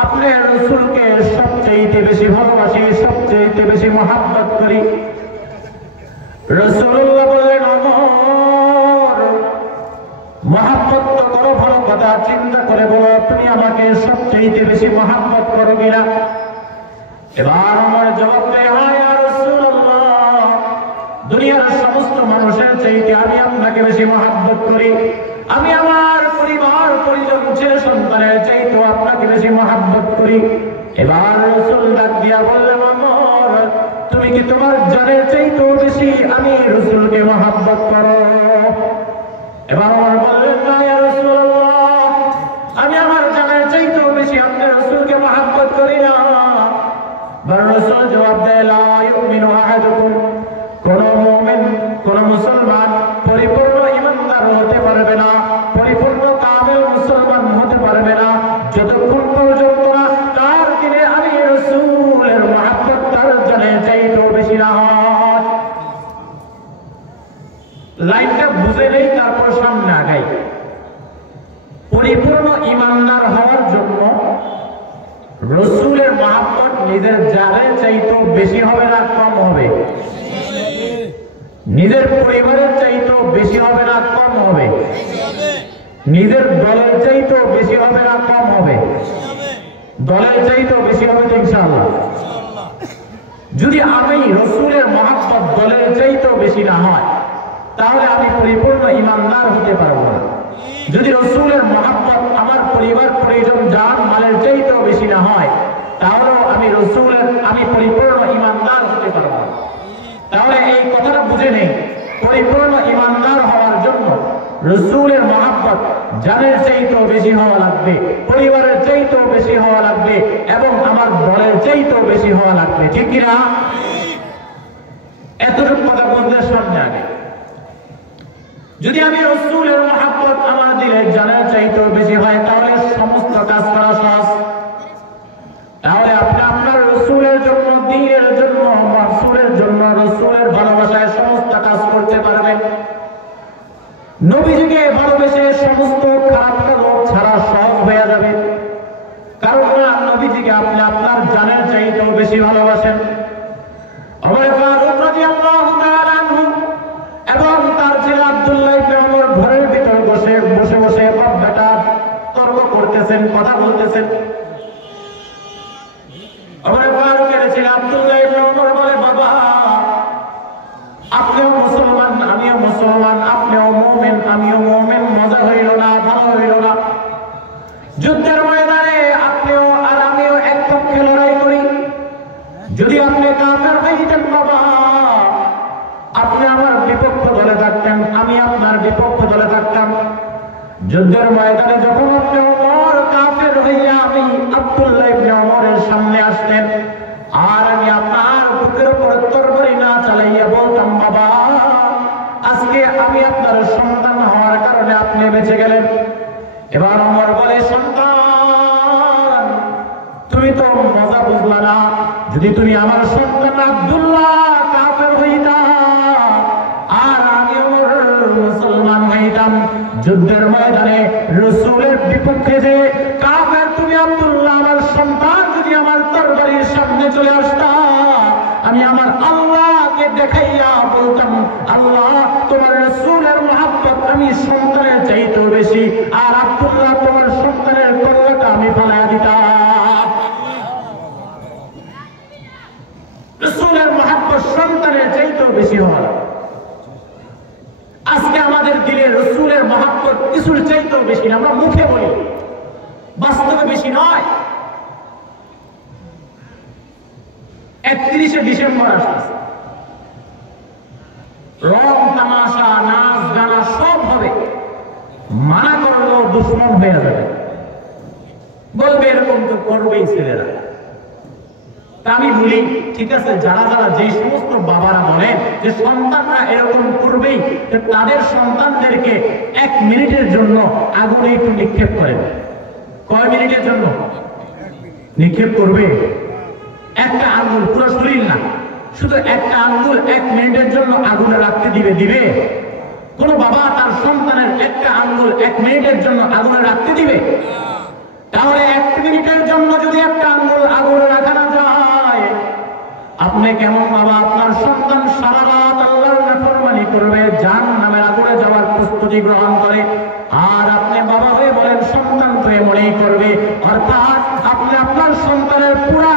अपने रसूल के सबचेয়ে বেশি ভালোবাসি, सबचेয়ে বেশি मोहब्बत करी। रसूलुल्लाह বললেন, ওমর मोहब्बत तो करो, ভালো কথা চিন্তা করে বলো তুমি আমাকে सबचेয়ে বেশি मोहब्बत করো কিনা। এবার ওমর জবাব দেয়, হ্যাঁ ইয়া রাসূলুল্লাহ, দুনিয়ার সমস্ত মানুষের চাইতে আমি আপনাকে বেশি मोहब्बत করি। আমি আমার পরিবার পরিজন ছেলে সন্তানের চাইতে আপনাকে বেশি मोहब्बत করি। এবার রাসূল ডাক দিয়া বললেন, ওমর তুমি কি তোমার জানের চাইতে বেশি আমি রাসূলকে मोहब्बत করো? এবার ওমর বললেন, না ইয়া রাসূলুল্লাহ, আমি আমার জানের চাইতে বেশি আপনার রাসূলকে मोहब्बत করি না। বার রাসূল জবাব দেয়, লা ইউমিনু আহাদুকুম, কোন মুমিন কোন মুসলমান পরিপূর্ণ ঈমানদার হতে পারবে না, পরিপূর্ণ কামিল মুসলমান হতে পারবে না যতক্ষণ পর্যন্ত না তার দিলে আমি রাসূলের মুহাব্বত তার জানের চাইতেও বেশি না হয়। লাইনটা বুঝে নেই, তারপর সামনে আগাই। পরিপূর্ণ ঈমানদার হওয়ার জন্য রাসূলের মুহাব্বত নিজের জানের চাইতেও বেশি হবে না কম হবে? নিজের পরিবারের চাইতেও বেশি হবে না কম হবে? নিজের দলের চাইতেও বেশি হবে না কম হবে? দলের চাইতেও বেশি হবে তো ইনশাআল্লাহ। যদি আমি রাসূলের মুহাব্বত দলের চাইতেও বেশি না হয় তাহলে আমি পরিপূর্ণ ঈমানদার হতে পারবো না। যদি রাসূলের মুহাব্বত আমার পরিবার পরিজন জান মালের চাইতেও বেশি না হয় তাহলেও আমি পরিপূর্ণ ঈমানদার হতে পারবো না। তাহলে এই কথাটা বুঝে নেই, পরিপূর্ণ ঈমানদার হওয়ার জন্য রাসূলের মুহাব্বত জানের চাইতেও বেশি হওয়া লাগবে, পরিবারের চাইতেও বেশি হওয়া লাগবে এবং আমার দলের চাইতেও বেশি হওয়া লাগবে, ঠিক কি না? এতটুকু কথা বলতে সামনে আগে। যদি আমি রাসূলের মুহাব্বত আমার দিলে জানের চাইতেও বেশি হয় তাহলে সমস্ত কাজ করা সহজ। তাহলে আপনি আপনার রাসূলের জন্য, দ্বীনের জন্য, রাসূলের জন্য, রাসূলের ভালোবাসায় সমস্ত কাজ করতে পারবেন। নবীজিকে ভালোবেসে সমস্ত খারাপ কাজ ছাড়া সহজ হয়ে যাবে, কারণ নবীজিকে আপনি আপনার জানের চাইতেও বেশি ভালোবাসেন। ওমর ফারুক রাদিয়াল্লাহু তাআলা আনহু এবং তার ছেলে আব্দুল্লাহ ইবনে ওমর ঘরের ভিতর বসে বাপ বেটা তর্ক করতেছেন, কথা বলতেছেন। ওমর ফারুকের ছেলে আব্দুল্লাহ ইবনে ওমর বলে, বাবা আপনিও মুসলমান আমিও মুসলমান, আপনিও মুমিন আমিও মুমিন, মজা হইল না, ভালো হইল না। যুদ্ধের ময়দানে আপনিও আর আমিও এক পক্ষে লড়াই করি, যদি আপনি কাফের হইতেন বাবা আপনি আমার বিপক্ষ দলে থাকতেন, আমি আপনার বিপক্ষ দলে থাকতাম। যুদ্ধের ময়দানে যখন আপনি ওমর কাফের হইয়া আমি আব্দুল্লাহ ইবনে ওমরের সামনে আসতেন আর আমি আপনার বুকের উপর তরবারি না চালাইয়া বলতাম, বাবা আজকে আমি আপনার সন্তান হওয়ার কারণে আপনি বেঁচে গেলেন। এবার ওমর বলে, সন্তান তুমি তো মজা বুঝলা না, যদি তুমি আমার সন্তান আব্দুল্লাহ কাফের হইতা আর আমি মুসলমান হইতাম, যুদ্ধের ময়দানে রাসূলের বিপক্ষে যে কাফের তুমি আব্দুল্লাহ আমার সন্তান যদি আমার তরবারির সামনে চলে আসতা আমি আমার আল্লাহকে দেখাইয়া বলতাম, আল্লাহ তোমার রাসূলের মুহাব্বত আমি সন্তানের চাইতেও বেশি, আর আব্দুল্লাহ তোমার সন্তানের কল্যাণটা আমি ফালাইয়া দিতাম। রাসূলের মুহাব্বত সন্তানের চাইতেও বেশি হয়। আজকে আমাদের দিলে রাসূলের মুহাব্বত কিছুর চাইতেও বেশি না, আমরা মুখে বলি, বাস্তবে বেশি নয়। 31শে ডিসেম্বর আসছে, রং তামাশা নাচ গানা সব হবে, মানা করলেও দুশ্মন হয়ে যাবে, বলবে এরকম তো করবেই ছেলেরা। তা আমি বলি ঠিক আছে, যারা যারা যে সমস্ত বাবারা বলেন যে সন্তানরা এরকম করবেই তাদের সন্তানদেরকে 1 মিনিটের জন্য আগুনে একটু নিক্ষেপ করেন। কয় মিনিটের জন্য নিক্ষেপ করবে? একটা আঙ্গুল, পুরো শরীর না, শুধু একটা আঙ্গুল 1 মিনিটের জন্য আগুনে রাখতে দিবে? কোন বাবা তার সন্তানের একটা আঙ্গুল 1 মিনিটের জন্য আগুনে রাখতে দিবে? তাহলে 1 মিনিটের জন্য কেমন বাবা, আপনার সন্তান সারা রাত আল্লাহর নাফরমানি করবে, জাহান্নামের আগুনে যাওয়ার প্রস্তুতি গ্রহণ করে, আর আপনি বাবা হয়ে বলেন সন্তান তো এমনই করবে, অর্থাৎ আপনি আপনার সন্তানের পুরা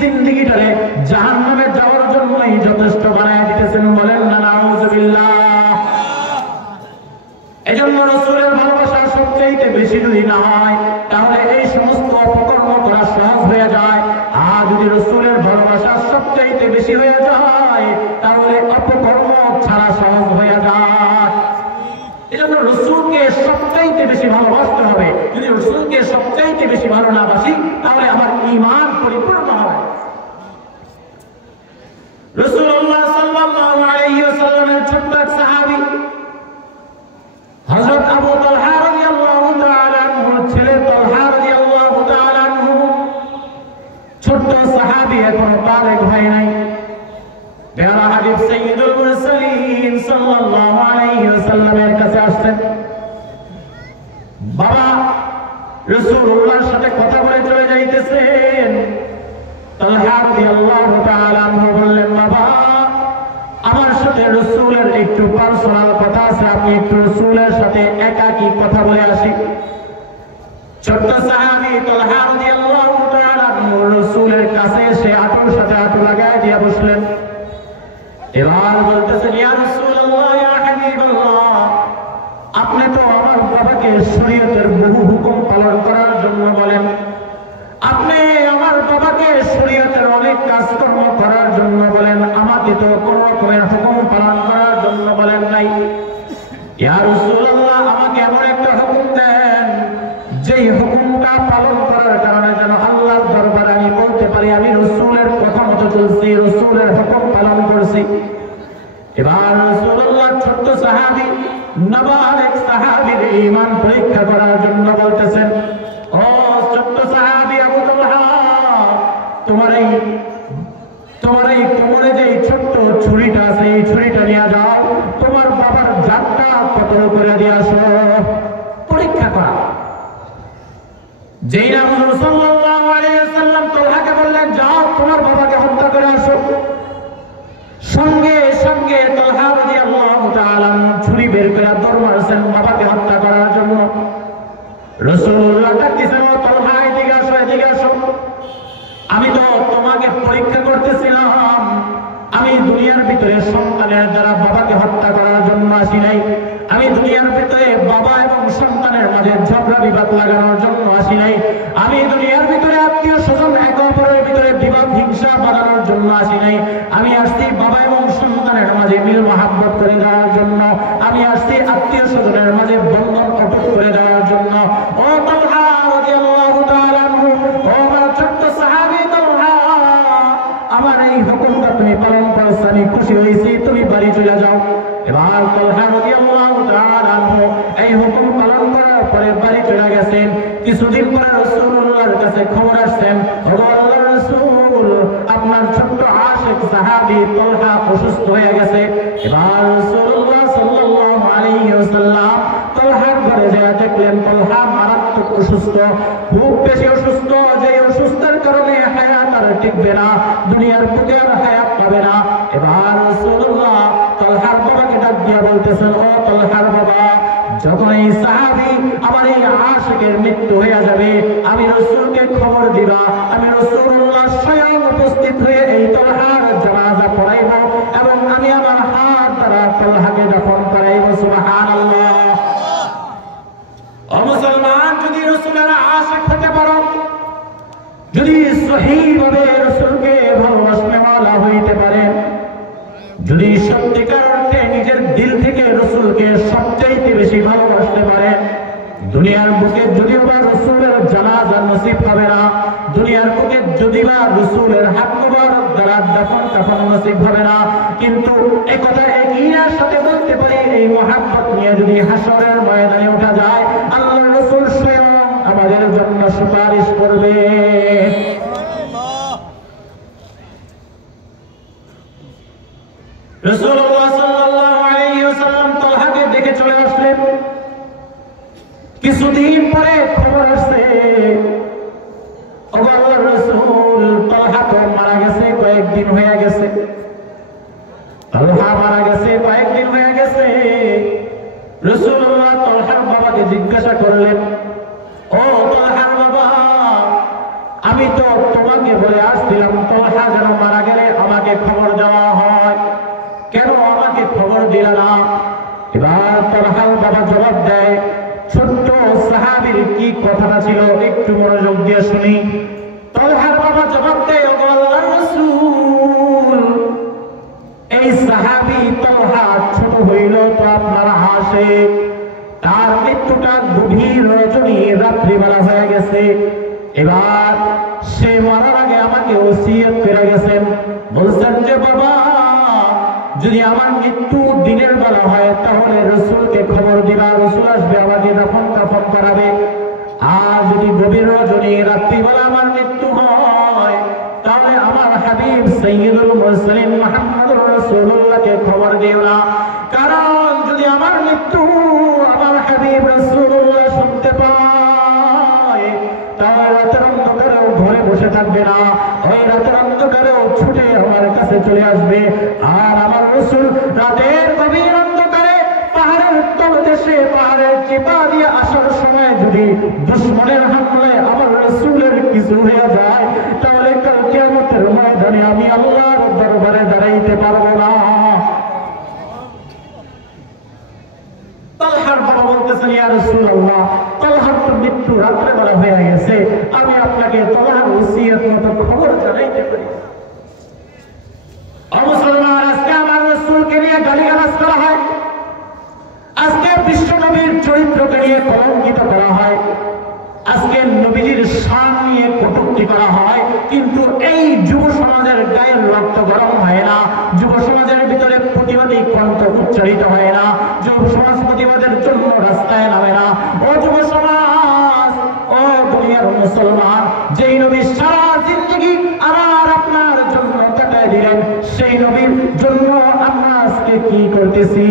জিন্দেগিটারে জাহান্নামে যাওয়ার জন্যই যথেষ্ট বানায় দিতেছেন। বলেন না নাউযুবিল্লাহ। এজন্য রাসূলের ভালোবাসা সবচেয়ে বেশি যদি না হয় তাহলে এই সমস্ত অপকর্ম করা সহজ হয়ে যায়, আর যদি রাসূলের ভালোবাসা সবচেয়ে বেশি হয়ে যায় তাহলে অপকর্ম ছাড়া সহজ হয়ে যায়। এজন্য রাসূলকে সবচেয়ে বেশি ভালোবাসতে হবে। যদি রাসূলকে সবচেয়ে বেশি ভালো না বাসি তাহলে আমার ঈমান পরিপূর্ণ হয়। রাসূলুল্লাহ সাল্লাল্লাহু আলাইহি ওয়াসাল্লামের ছোট্ট এক সাহাবী হযরত আবু তালহা রাদিয়াল্লাহু তাআলা আনহুর ছেলে তালহা রাদিয়াল্লাহু তাআলা আনহু, ছোট্ট সাহাবী, এখনো বালেগ হয় নাই। প্যারা হাবিব সাইয়্যিদুল মুরসালিন সাল্লাল্লাহু আলাইহি ওয়াসাল্লামের কাছে আসছেন। বাবা রাসূলুল্লাহর সাথে কথা বলে চলে যাইতেছেন। তালহা রাদিয়াল্লাহু তাআলা আনহু বললেন, বাবা আমার সাথে রাসূলের একটু পার্সোনাল কথা আছে, আপনি একটু রাসূলের সাথে একাকী কথা বলে আসি। ছোট্ট সাহাবী তালহা রাদিয়াল্লাহু তাআলা আনহু রাসূলের কাছে এসে হাঁটুর সাথে হাঁটু লাগায় দিয়ে বসলেন। এবার বলতেছেন, ইয়া রাসূলুল্লাহ, ইয়া হাবিবাল্লাহ, আপনি তো আমার বাবাকে শরীয়তের বহু হুকুম পালন করার জন্য বলেন, আপনি আমার বাবাকে শরীয়তের অনেক কাজকর্ম করার জন্য বলেন, আমাকে তো কোন রকমের হুকুম পালন করার জন্য বলেন নাই। ইয়া রাসূলুল্লাহ, আমাকে এমন একটা হুকুম দেন যেই হুকুমটা পালন করার কারণে যেন আল্লাহর দরবারে আমি বলতে পারি আমি রাসূলের কথা মতো চলছি, রাসূলের হুকুম পালন করছি। এবার রাসূলুল্লাহ ছোট্ট সাহাবী, নাবালেগ সাহাবীর ঈমান পরীক্ষা করার জন্য বলতেছেন, ও ছোট্ট সাহাবী আবু তালহা, তোমার এই কোমরে যে ছোট্ট ছুরিটা আছে এই ছুরিটা নিয়ে যাও, তোমার বাবার জাতটা কতল করে দিয়ে আসো, পরীক্ষা করা। যেই না হুজুর সাল্লাল্লাহু আলাইহি ওয়াসাল্লাম তালহাকে বললেন, যাও তোমার বাবাকে হত্যা করে আসো, সঙ্গে সঙ্গে তালহা রাদিয়াল্লাহু তাআলা ছুরি বের করে দৌড় মারছেন বাবাকে হত্যা করার জন্য। রাসূলুল্লাহ ডাকতেছেন, ও তালহা এদিকে আসো, এদিকে আসো, আমি তো তোমাকে পরীক্ষা করতেছিলাম, আমি দুনিয়ার ভিতরে সন্তানের দ্বারা বাবাকে হত্যা করার জন্য আসি নাই, আমি দুনিয়ার ভিতরে বাবা এবং সন্তানের মাঝে ঝগড়া বিবাদ লাগানোর জন্য আসি নাই, আমি দুনিয়ার ভিতরে আত্মীয় স্বজন একে অপরের ভিতরে বিবাদ হিংসা বাড়ানোর জন্য আসি নাই, আমি আসছি বাবা এবং সন্তানের মাঝে মিল মহাব্বত করে দেওয়ার জন্য, আমি আসছি আত্মীয় স্বজনের মাঝে বন্ধন অটুট করে দেওয়ার জন্য। ও তালহা রাদিয়াল্লাহু তাআলা আনহু, ও আমার ছোট্ট সাহাবী তালহা, আমার এই হুকুমটা তুমি পালন করেছো, আমি খুশি হয়েছি, তুমি বাড়ি চলে যাও। এবার তালহা রাদিয়াল্লাহু তাআলা আনহু এই হুকুম পালন করার পরে বাড়ি চলে গেছেন। কিছুদিন পরে রাসূলুল্লাহর কাছে খবর আসছেন, ও আল্লাহর রাসূল, আপনার ছোট্ট আশিক সাহাবী তালহা অসুস্থ হয়ে গেছে। এবার রাসূলুল্লাহ সাল্লাল্লাহু আলাইহি ওয়াসাল্লাম তালহার ঘরে যায় দেখলেন তালহা মারাত্মক অসুস্থ, খুব বেশি অসুস্থ, যে অসুস্থের কারণে হায়াত আর টিকবে না, দুনিয়ার বুকে আর হায়াত পাবে না। এবার রাসূলুল্লাহ তালহার বাবাকে ডাক দিয়ে বলতেছেন, ও তালহার বাবা, যখন এই সাহাবী আমার এই আশিকের মৃত্যু হয়ে যাবে আমি রাসূলকে খবর দিবা, আমি রাসূলুল্লাহ স্বয়ং উপস্থিত হয়ে এই তালহার জানাজা পড়াইব এবং আমি আমার হাত দ্বারা তালহাকে দাফন করাইব। সুবহানাল্লাহ। ও মুসলমান, যদি রাসূলের আশিক হতে পারো, যদি সহিভাবে রাসূলকে ভালোবাসতে ওয়ালা হইতে পারেন, যদি সত্যিকার অর্থে নিজের দিল থেকে রাসূলকে সবচেয়ে বেশি ভালোবাসতে পারেন, দুনিয়ার বুকে যদিও বা রাসূলের জানাজা নসিব হবে না, দুনিয়ার বুকে যদি বা রাসূলের হাত মুবারক দ্বারা দাফন কাফন নসিব হবে না, কিন্তু এই কথা একইয়ার সাথে বলতে পারি এই মহব্বত নিয়ে যদি হাসরের ময়দানে ওঠা যায়, আল্লাহর রাসূল স্বয়ং আমাদের জন্য সুপারিশ করবে। রাসূলুল্লাহ সাল্লাল্লাহু আলাইহি ওয়াসাল্লাম তালহাকে দেখে চলে আসলেন। কিছুদিন পরে খবর আসছে, ও আল্লাহর রাসূল, তালহা তো মারা গেছে কয়েকদিন হয়ে গেছে, তালহা মারা গেছে কয়েকদিন হয়ে গেছে। রাসূলুল্লাহ তালহার বাবাকে জিজ্ঞাসা করলেন, ও তালহার বাবা, আমি তো তোমাকে বলে আসছিলাম তালহা যেন মারা গেলে আমাকে খবর দেওয়া হয়, কেন আমাকে খবর দিল না? এবার তালহার বাবা জবাব দেয়, ছোট্ট সাহাবীর কি কথাটা ছিল একটু মনোযোগ দিয়ে শুনি। তালহার বাবা জবাব দেয়, ও আল্লাহর রাসূল, এই সাহাবী তালহা ছোট হইল তো আপনার আশিক, তার মৃত্যুটা গভীর রজনী রাত্রিবেলা হয়ে গেছে। এবার সে মারার আগে আমাকে ওসিয়ত করে গেছেন, বলছেন যে বাবা, যদি আমার মৃত্যু দিনের বেলা হয় তাহলে রাসূলকে খবর দিবা, রাসূল আসবে আমাকে দাফন কাফন করাবে। আর যদি গভীর রজনী রাত্রিবেলা আমার মৃত্যু হয় তাহলে আমার হাবিব সাইয়্যিদুল মুরসালিন মুহাম্মদুর রাসূলুল্লাহকে খবর দিও না, কারণ যদি আমার মৃত্যু আমার হাবিব রাসূলুল্লাহ শুনতে পায় তাহলে রাতের অন্ধকারেও ঘরে বসে থাকবে না, ওই রাতের অন্ধকারেও ছুটে আমার কাছে চলে আসবে। আর আমার রাসূল রাতের গভীর অন্ধকারে পাহাড়ের তলদেশে পাহাড়ের চিপা দিয়ে আসার সময় যদি দুশমনের হামলায় আমার রাসূলের কিছু হয়ে যায় তাহলে কাল কিয়ামতের ময়দানে আমি আল্লাহর দরবারে দাঁড়াইতে পারবো না। তালহার বাবা বলতেছেন, ইয়া রাসূলুল্লাহ, তালহার তো মৃত্যু রাত্রেবেলা হয়ে গেছে, আমি আপনাকে তালহার ওসিয়ত মতো খবর জানাইতে পারি। মুসলমান, আজকে আমার রাসূলকে নিয়ে গালিগালাজ করা হয়, আজকে বিশ্ব নবীর চরিত্রকে নিয়ে কলঙ্কিত করা হয়, আজকে নবীজির শান নিয়ে কটূক্তি করা হয়, কিন্তু এই যুব সমাজের গায়ের রক্ত গরম হয় না, যুব সমাজের ভিতরে প্রতিবাদী কণ্ঠ উচ্চারিত হয় না, যুব সমাজ প্রতিবাদের জন্য রাস্তায় নামে না। ও যুব সমাজ, ও দুনিয়ার মুসলমান, যেই নবী সারা জিন্দগি আমার আপনার জন্য কাটায় দিলেন, সেই নবীর জন্য আমরা আজকে কি করতেছি?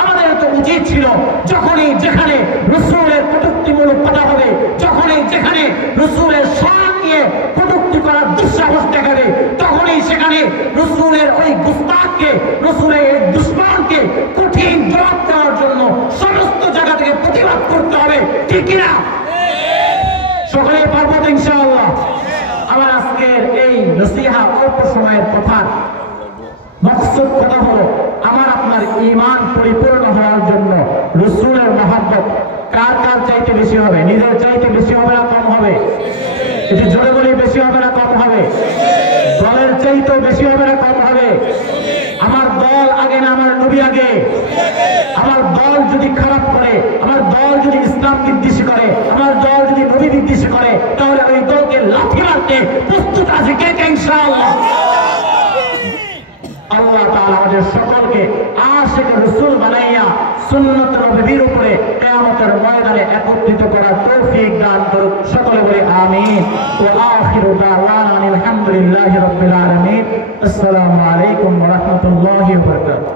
আমাদের তো উচিত ছিল যখনই যেখানে রাসূলের কটূক্তিমূলক কথা হবে, যখনই যেখানে রাসূলের শান নিয়ে কটূক্তি করার দুঃসাহস দেখাবে, তখনই সেখানে রাসূলের ওই গুস্তাখকে, রাসূলের দুশমনকে কঠিন জবাব দেওয়ার জন্য সমস্ত জায়গা থেকে প্রতিবাদ করতে হবে, ঠিক কিনা? সকলে পারবো তো ইনশাআল্লাহ। আমার আজকের এই নসিহা অল্প সময়ের কথা, মকসুদ কথা হলো আমার আপনার ঈমান পরিপূর্ণ হওয়ার জন্য রাসূলের মহব্বত কার কার চাইতে বেশি হবে? নিজের চাইতে বেশি হবে না কম হবে? এটা জোরে বলে বেশি হবে না কম হবে? দলের চাইতেও বেশি হবে না কম হবে? আমার দল আগে না আমার নবী আগে? আমার দল যদি খারাপ করে, আমার দল যদি ইসলাম বিদ্বেষী করে, আমার দল যদি নবী বিদ্বেষী করে, তাহলে ওই দলকে লাথি মারতে প্রস্তুত আছে কে কে? ইনশাআল্লাহ। আল্লাহ তাআলা আমাদের সকলকে আশিক রাসূল বানাইয়া সুন্নাত নবীর উপরে কিয়ামতের ময়দানে একত্রিত করার তৌফিক দান করুক। সকলে বলি আমিন। ওয়া আখিরু দাওয়ানা আলহামদুলিল্লাহি রাব্বিল আলামিন। আসসালামু আলাইকুম ওয়া রাহমাতুল্লাহি ওয়া বারাকাতুহু।